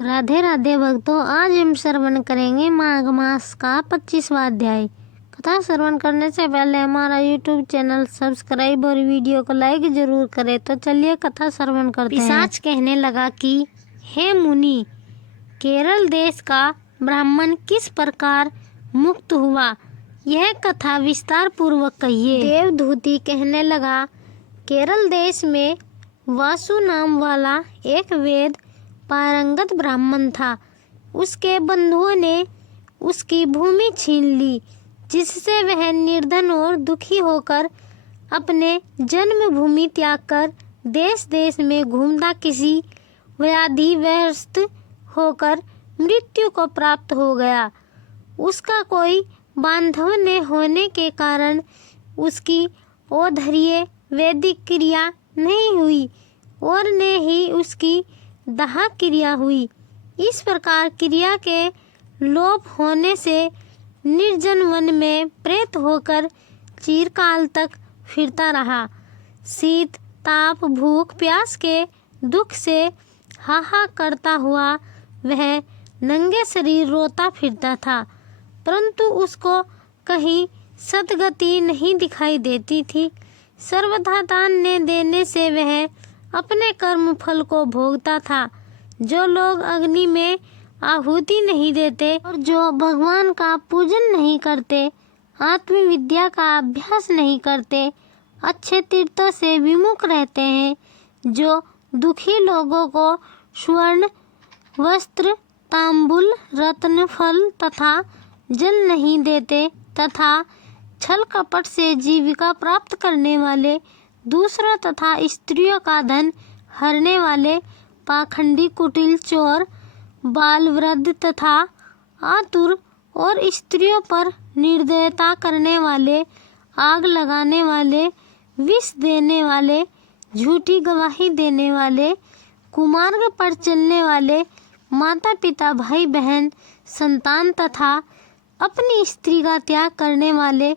राधे राधे भक्तों, आज हम श्रवण करेंगे माघ मास का 25वां अध्याय। कथा श्रवण करने से पहले हमारा YouTube चैनल सब्सक्राइब और वीडियो को लाइक जरूर करें। तो चलिए कथा श्रवण करते हैं। पिशाच कहने लगा कि हे मुनि, केरल देश का ब्राह्मण किस प्रकार मुक्त हुआ, यह कथा विस्तार पूर्वक कहिए। देवदूती कहने लगा, केरल देश में वासु नाम वाला एक वेद पारंगत ब्राह्मण था। उसके बंधुओं ने उसकी भूमि छीन ली, जिससे वह निर्धन और दुखी होकर अपने जन्मभूमि त्याग कर देश देश में घूमता किसी व्याधिग्रस्त होकर मृत्यु को प्राप्त हो गया। उसका कोई बांधव न होने के कारण उसकी औधर्य वैदिक क्रिया नहीं हुई और न ही उसकी दाह क्रिया हुई। इस प्रकार क्रिया के लोप होने से निर्जन वन में प्रेत होकर चिरकाल तक फिरता रहा। शीत ताप भूख प्यास के दुख से हाहा करता हुआ वह नंगे शरीर रोता फिरता था, परंतु उसको कहीं सद्गति नहीं दिखाई देती थी। सर्वथा दान ने देने से वह अपने कर्म फल को भोगता था। जो लोग अग्नि में आहुति नहीं देते और जो भगवान का पूजन नहीं करते, आत्मविद्या का अभ्यास नहीं करते, अच्छे तीर्थों से विमुख रहते हैं, जो दुखी लोगों को स्वर्ण वस्त्र तांबुल रत्न फल तथा जल नहीं देते तथा छल कपट से जीविका प्राप्त करने वाले, दूसरों तथा स्त्रियों का धन हरने वाले, पाखंडी कुटिल चोर बाल वृद्ध तथा आतुर और स्त्रियों पर निर्दयता करने वाले, आग लगाने वाले, विष देने वाले, झूठी गवाही देने वाले, कुमार्ग पर चलने वाले, माता पिता भाई बहन संतान तथा अपनी स्त्री का त्याग करने वाले,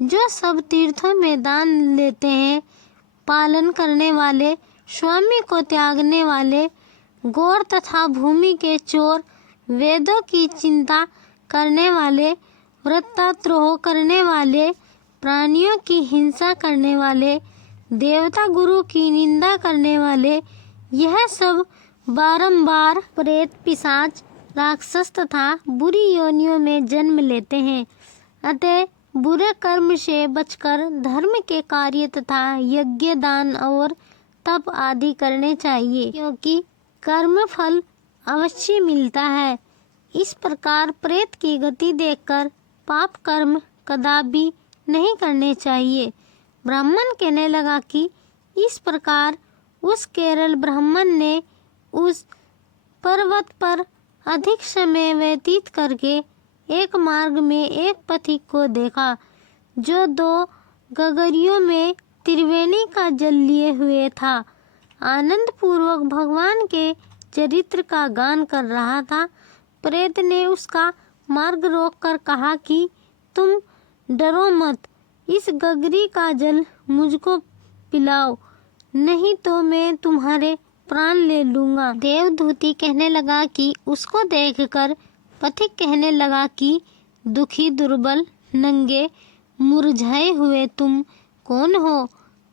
जो सब तीर्थों में दान लेते हैं, पालन करने वाले, स्वामी को त्यागने वाले, गौर तथा भूमि के चोर, वेदों की चिंता करने वाले, व्रताद्रोह करने वाले, प्राणियों की हिंसा करने वाले, देवता गुरु की निंदा करने वाले, यह सब बारंबार प्रेत पिशाच राक्षस तथा बुरी योनियों में जन्म लेते हैं। अतः बुरे कर्म से बचकर धर्म के कार्य तथा यज्ञ दान और तप आदि करने चाहिए, क्योंकि कर्म फल अवश्य मिलता है। इस प्रकार प्रेत की गति देखकर पाप कर्म कदापि नहीं करने चाहिए। ब्राह्मण कहने लगा कि इस प्रकार उस केरल ब्राह्मण ने उस पर्वत पर अधिक समय व्यतीत करके एक मार्ग में एक पथिक को देखा, जो 2 गगरियों में त्रिवेणी का जल लिए हुए था। आनंद पूर्वक भगवान के चरित्र का गान कर रहा था। प्रेत ने उसका मार्ग रोककर कहा कि तुम डरो मत, इस गगरी का जल मुझको पिलाओ, नहीं तो मैं तुम्हारे प्राण ले लूंगा। देवदूती कहने लगा कि उसको देखकर पथिक कहने लगा कि दुखी दुर्बल नंगे मुरझाए हुए तुम कौन हो?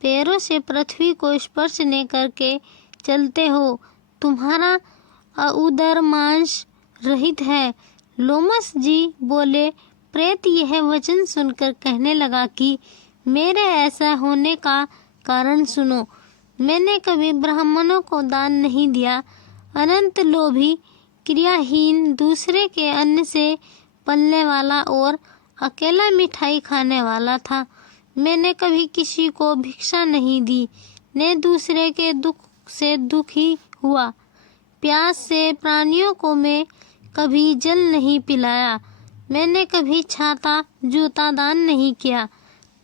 पैरों से पृथ्वी को स्पर्श न करके चलते हो। तुम्हारा उदर मांस रहित है। लोमस जी बोले। प्रेत यह वचन सुनकर कहने लगा कि मेरे ऐसा होने का कारण सुनो। मैंने कभी ब्राह्मणों को दान नहीं दिया, अनंत लोभी, क्रियाहीन, दूसरे के अन्न से पलने वाला और अकेला मिठाई खाने वाला था। मैंने कभी किसी को भिक्षा नहीं दी, न दूसरे के दुख से दुखी हुआ। प्यास से प्राणियों को मैं कभी जल नहीं पिलाया। मैंने कभी छाता जूता दान नहीं किया,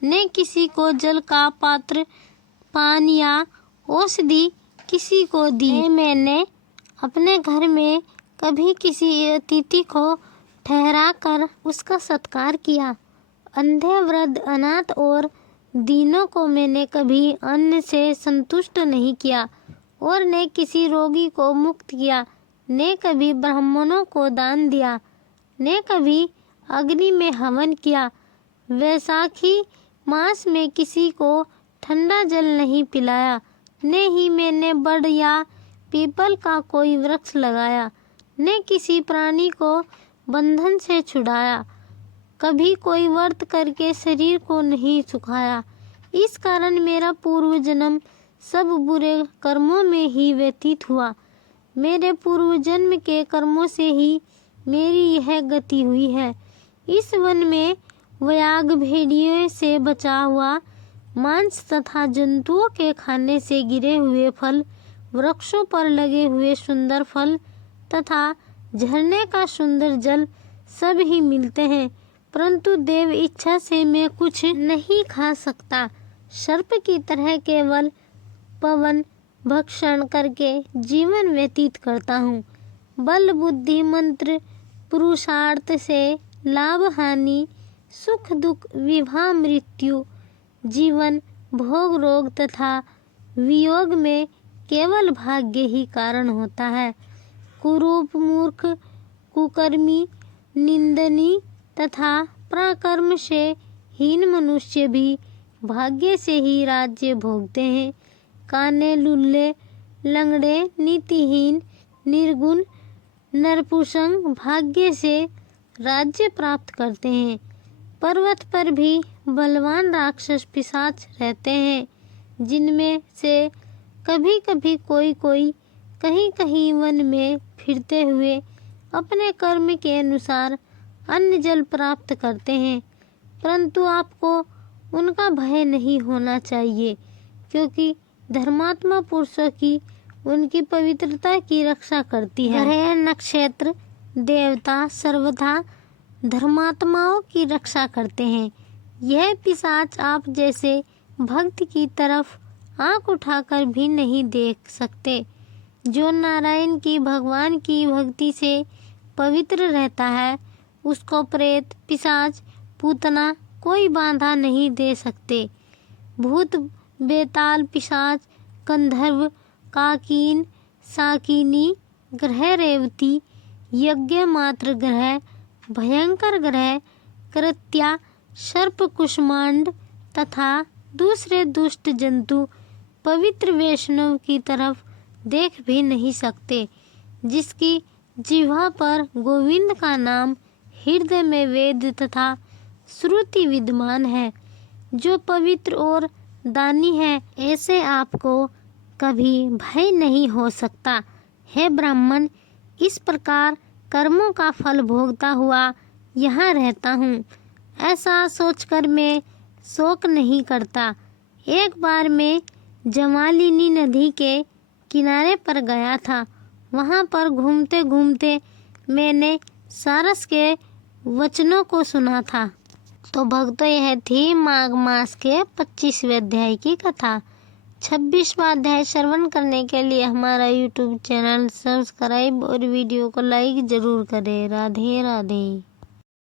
न किसी को जल का पात्र पान या औषधि किसी को दी। मैंने अपने घर में कभी किसी अतिथि को ठहरा कर उसका सत्कार किया। अंधे वृद्ध अनाथ और दीनों को मैंने कभी अन्न से संतुष्ट नहीं किया और न किसी रोगी को मुक्त किया, ने कभी ब्राह्मणों को दान दिया, ने कभी अग्नि में हवन किया। वैशाखी मास में किसी को ठंडा जल नहीं पिलाया, ने ही मैंने बड़ या पीपल का कोई वृक्ष लगाया, ने किसी प्राणी को बंधन से छुड़ाया। कभी कोई व्रत करके शरीर को नहीं सुखाया। इस कारण मेरा पूर्व जन्म सब बुरे कर्मों में ही व्यतीत हुआ। मेरे पूर्व जन्म के कर्मों से ही मेरी यह गति हुई है। इस वन में व्याघ्र भेड़ियों से बचा हुआ मांस तथा जंतुओं के खाने से गिरे हुए फल, वृक्षों पर लगे हुए सुंदर फल तथा झरने का सुंदर जल सब ही मिलते हैं, परंतु देव इच्छा से मैं कुछ नहीं खा सकता। सर्प की तरह केवल पवन भक्षण करके जीवन व्यतीत करता हूँ। बल बुद्धि मंत्र पुरुषार्थ से लाभ हानि, सुख दुख, विवाह मृत्यु, जीवन भोग रोग तथा वियोग में केवल भाग्य ही कारण होता है। कुरूप मूर्ख कुकर्मी निंदनी तथा पराक्रम से हीन मनुष्य भी भाग्य से ही राज्य भोगते हैं। काने लुल्ले लंगड़े नीतिहीन निर्गुण नरपुसंग भाग्य से राज्य प्राप्त करते हैं। पर्वत पर भी बलवान राक्षस पिशाच रहते हैं, जिनमें से कभी कभी कोई कहीं कहीं वन में फिरते हुए अपने कर्म के अनुसार अन्न जल प्राप्त करते हैं, परंतु आपको उनका भय नहीं होना चाहिए, क्योंकि धर्मात्मा पुरुषों की उनकी पवित्रता की रक्षा करती है। ग्रह नक्षत्र देवता सर्वथा धर्मात्माओं की रक्षा करते हैं। यह पिशाच आप जैसे भक्त की तरफ आंख उठाकर भी नहीं देख सकते। जो नारायण की भगवान की भक्ति से पवित्र रहता है, उसको प्रेत पिशाच पूतना कोई बाधा नहीं दे सकते। भूत बेताल पिशाच गंधर्व काकीन साकिनी ग्रह रेवती यज्ञ मात्र ग्रह भयंकर ग्रह कृत्या सर्प कुष्मांड तथा दूसरे दुष्ट जंतु पवित्र वैष्णव की तरफ देख भी नहीं सकते। जिसकी जिह्वा पर गोविंद का नाम हृदय में वेद तथा श्रुति विद्यमान है, जो पवित्र और दानी है, ऐसे आपको कभी भय नहीं हो सकता। हे ब्राह्मण, इस प्रकार कर्मों का फल भोगता हुआ यहाँ रहता हूँ, ऐसा सोचकर मैं शोक नहीं करता। एक बार मैं जमालिनी नदी के किनारे पर गया था। वहाँ पर घूमते घूमते मैंने सारस के वचनों को सुना था। तो भक्तों, यह थी माघ मास के 25वें अध्याय की कथा। 26वां अध्याय श्रवण करने के लिए हमारा YouTube चैनल सब्सक्राइब और वीडियो को लाइक जरूर करें। राधे राधे।